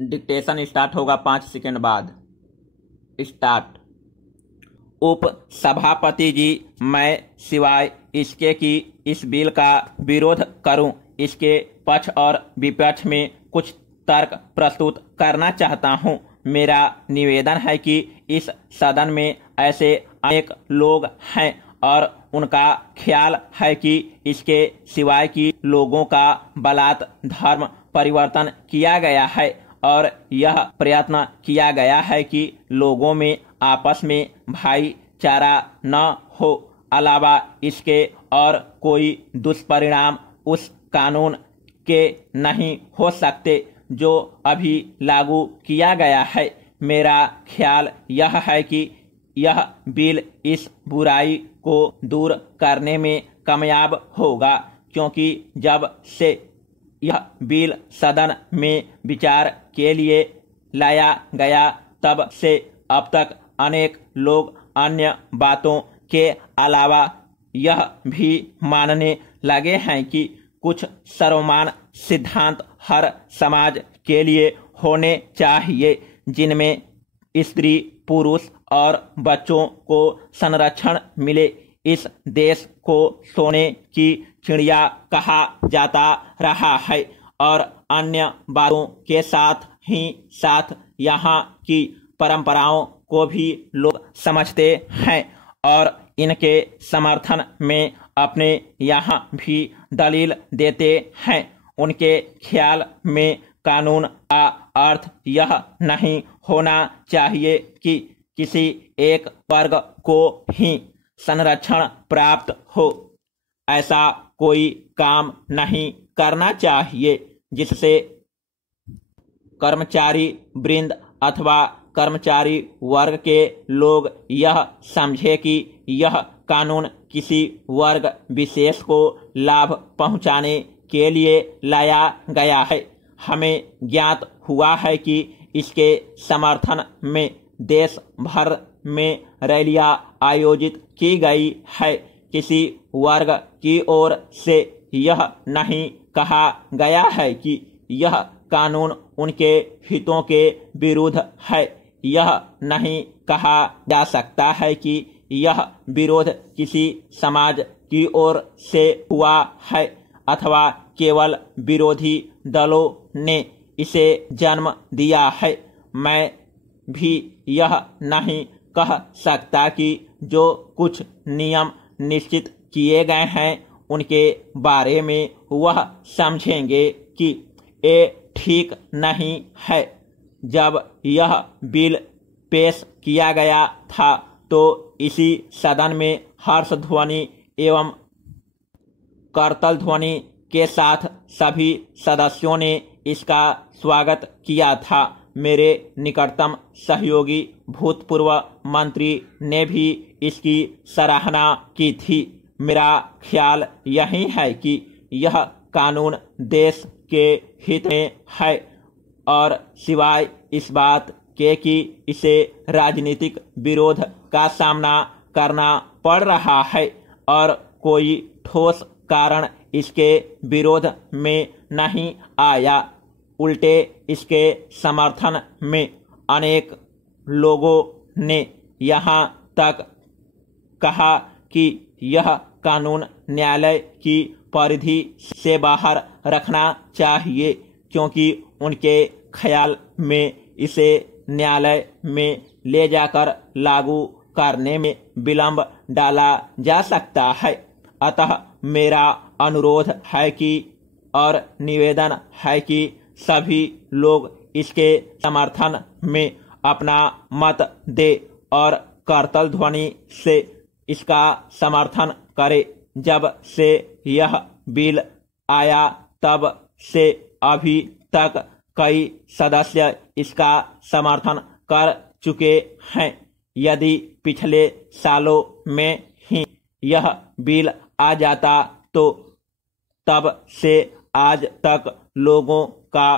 Dictation start होगा 5 second बाद। Start. उप सभापति जी, मैं सिवाय इसके कि इस बिल का विरोध करूं, इसके पक्ष और विपक्ष में कुछ तर्क प्रस्तुत करना चाहता हूं। मेरा निवेदन है कि इस सदन में ऐसे अनेक लोग हैं और उनका ख्याल है कि इसके सिवाय की लोगों का बलात् धर्म परिवर्तन किया गया है और यह प्रयत्न किया गया है कि लोगों में आपस में भाईचारा न हो। अलावा इसके और कोई दुष्परिणाम उस कानून के नहीं हो सकते जो अभी लागू किया गया है। मेरा ख्याल यह है कि यह बिल इस बुराई को दूर करने में कामयाब होगा, क्योंकि जब से यह बिल सदन में विचार के लिए लाया गया तब से अब तक अनेक लोग अन्य बातों के अलावा यह भी मानने लगे हैं कि कुछ सर्वमान्य सिद्धांत हर समाज के लिए होने चाहिए, जिनमें स्त्री, पुरुष और बच्चों को संरक्षण मिले। इस देश को सोने की चिड़िया कहा जाता रहा है और अन्य बातों के साथ ही साथ यहाँ की परंपराओं को भी लोग समझते हैं और इनके समर्थन में अपने यहाँ भी दलील देते हैं। उनके ख्याल में कानून का अर्थ यह नहीं होना चाहिए कि किसी एक वर्ग को ही संरक्षण प्राप्त हो। ऐसा कोई काम नहीं करना चाहिए जिससे कर्मचारी वृंद अथवा कर्मचारी वर्ग के लोग यह समझे कि यह कानून किसी वर्ग विशेष को लाभ पहुंचाने के लिए लाया गया है। हमें ज्ञात हुआ है कि इसके समर्थन में देश भर में रैलियां आयोजित की गई है। किसी वर्ग की ओर से यह नहीं कहा गया है कि यह कानून उनके हितों के विरुद्ध है। यह नहीं कहा जा सकता है कि यह विरोध किसी समाज की ओर से हुआ है अथवा केवल विरोधी दलों ने इसे जन्म दिया है। मैं भी यह नहीं कह सकता कि जो कुछ नियम निश्चित किए गए हैं उनके बारे में वह समझेंगे कि ये ठीक नहीं है। जब यह बिल पेश किया गया था तो इसी सदन में हर्ष ध्वनि एवं करतल ध्वनि के साथ सभी सदस्यों ने इसका स्वागत किया था। मेरे निकटतम सहयोगी भूतपूर्व मंत्री ने भी इसकी सराहना की थी। मेरा ख्याल यही है कि यह कानून देश के हित में है और सिवाय इस बात के कि इसे राजनीतिक विरोध का सामना करना पड़ रहा है और कोई ठोस कारण इसके विरोध में नहीं आया, उल्टे इसके समर्थन में अनेक लोगों ने यहाँ तक कहा कि यह कानून न्यायालय की परिधि से बाहर रखना चाहिए, क्योंकि उनके ख्याल में इसे न्यायालय में ले जाकर लागू करने में विलंब डाला जा सकता है। अतः मेरा अनुरोध है कि और निवेदन है कि सभी लोग इसके समर्थन में अपना मत दे और करतल ध्वनि से इसका समर्थन करे। जब से यह बिल आया तब से अभी तक कई सदस्य इसका समर्थन कर चुके हैं। यदि पिछले सालों में ही यह बिल आ जाता तो तब से आज तक लोगों का